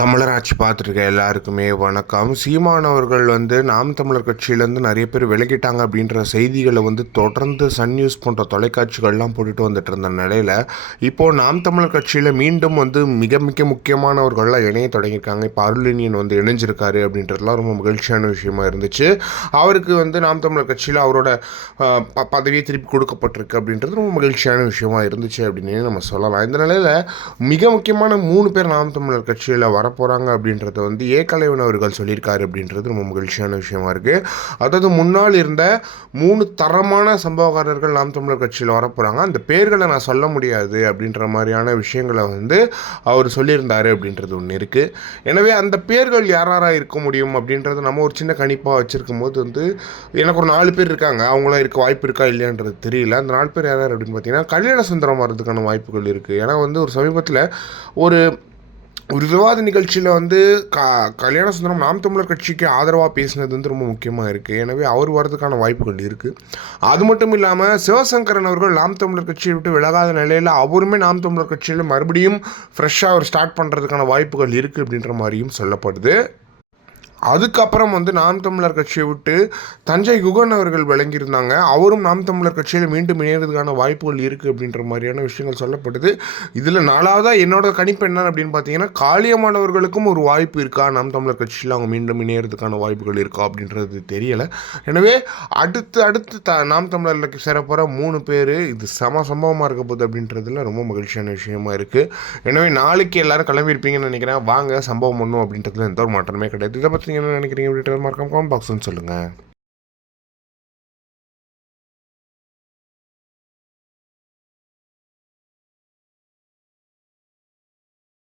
தமிழர் ஆட்சி பார்த்துருக்க எல்லாருக்குமே வணக்கம். சீமான் அவர்கள் நாம் தமிழர் கட்சியிலேருந்து நிறைய பேர் விலகிட்டாங்க அப்படின்ற செய்திகளை தொடர்ந்து சன் நியூஸ் போன்ற தொலைக்காட்சிகள்லாம் போட்டுட்டு வந்துட்டு இருந்த நிலையில் இப்போது நாம் தமிழர் கட்சியில் மீண்டும் மிக மிக முக்கியமானவர்கள்லாம் இணைய தொடங்கியிருக்காங்க. இப்போ அருளினியன் இணைஞ்சிருக்காரு அப்படின்றதுலாம் ரொம்ப மகிழ்ச்சியான விஷயமா இருந்துச்சு. அவருக்கு நாம் தமிழர் கட்சியில் அவரோட பதவியை திருப்பி கொடுக்கப்பட்டிருக்கு அப்படின்றது ரொம்ப மகிழ்ச்சியான விஷயமா இருந்துச்சு அப்படின்னு நம்ம சொல்லலாம். இந்த நிலையில் மிக முக்கியமான 3 பேர் நாம் தமிழர் கட்சியில் வரப்போகிறாங்க அப்படின்றத கலைவன் அவர்கள் சொல்லியிருக்காரு அப்படின்றது ரொம்ப மகிழ்ச்சியான விஷயமா இருக்குது. அதாவது முன்னால் இருந்த 3 தரமான சம்பவக்காரர்கள் நாம் தமிழர் கட்சியில் வரப்போகிறாங்க. அந்த பேர்களை நான் சொல்ல முடியாது அப்படின்ற மாதிரியான விஷயங்களை அவர் சொல்லியிருந்தார் அப்படின்றது ஒன்று இருக்குது. எனவே அந்த பேர்கள் யாராக இருக்க முடியும் அப்படின்றத நம்ம ஒரு சின்ன கணிப்பாக வச்சுருக்கும் போது எனக்கு ஒரு 4 பேர் இருக்காங்க. அவங்களாம் இருக்க வாய்ப்பு இருக்கா இல்லையான்றது தெரியல. அந்த 4 பேர் யார் அப்படின்னு பார்த்தீங்கன்னா கல்யாண சுந்தரம் வர்றதுக்கான வாய்ப்புகள் இருக்குது. ஏன்னா ஒரு சமீபத்தில் ஒரு விவாத நிகழ்ச்சியில் கல்யாண சுந்தரம் நாம் தமிழர் கட்சிக்கு ஆதரவாக பேசினது ரொம்ப முக்கியமாக இருக்குது. எனவே அவர் வரதுக்கான வாய்ப்புகள் இருக்குது. அது மட்டும் இல்லாமல் சிவசங்கரன் அவர்கள் நாம் தமிழர் கட்சியை விட்டு விலகாத நிலையில் அவருமே நாம் தமிழர் கட்சியில் மறுபடியும் ஃப்ரெஷ்ஷாக அவர் ஸ்டார்ட் பண்ணுறதுக்கான வாய்ப்புகள் இருக்குது அப்படின்ற மாதிரியும் சொல்லப்படுது. அதுக்கப்புறம் நாம் தமிழர் கட்சியை விட்டு தஞ்சை குகன் அவர்கள் விளங்கியிருந்தாங்க. அவரும் நாம் தமிழர் கட்சியில் மீண்டும் இணையறதுக்கான வாய்ப்புகள் இருக்குது அப்படின்ற மாதிரியான விஷயங்கள் சொல்லப்படுது. இதில் 4வதாக என்னோட கணிப்பு என்ன அப்படின்னு பார்த்தீங்கன்னா காளியம்மானவர்களுக்கும் ஒரு வாய்ப்பு இருக்கா, நாம் தமிழர் கட்சியில் அவங்க மீண்டும் இணையறதுக்கான வாய்ப்புகள் இருக்கா அப்படின்றது தெரியலை. எனவே அடுத்து நாம் தமிழர்களுக்கு சேரப்போகிற 3 பேர் இது சம்பவமாக இருக்க போகுது அப்படின்றதுல ரொம்ப மகிழ்ச்சியான விஷயமா இருக்குது. எனவே நாளைக்கு எல்லாரும் கிளம்பியிருப்பீங்கன்னு நினைக்கிறேன். வாங்க சம்பவம் பண்ணும் அப்படின்றதுல எந்த ஒரு மாற்றமே கிடையாது. இதை பற்றி என்ன நினைக்கிறீங்க அப்படின்ற மறக்காம கமெண்ட் பாக்ஸ்னு சொல்லுங்கள்.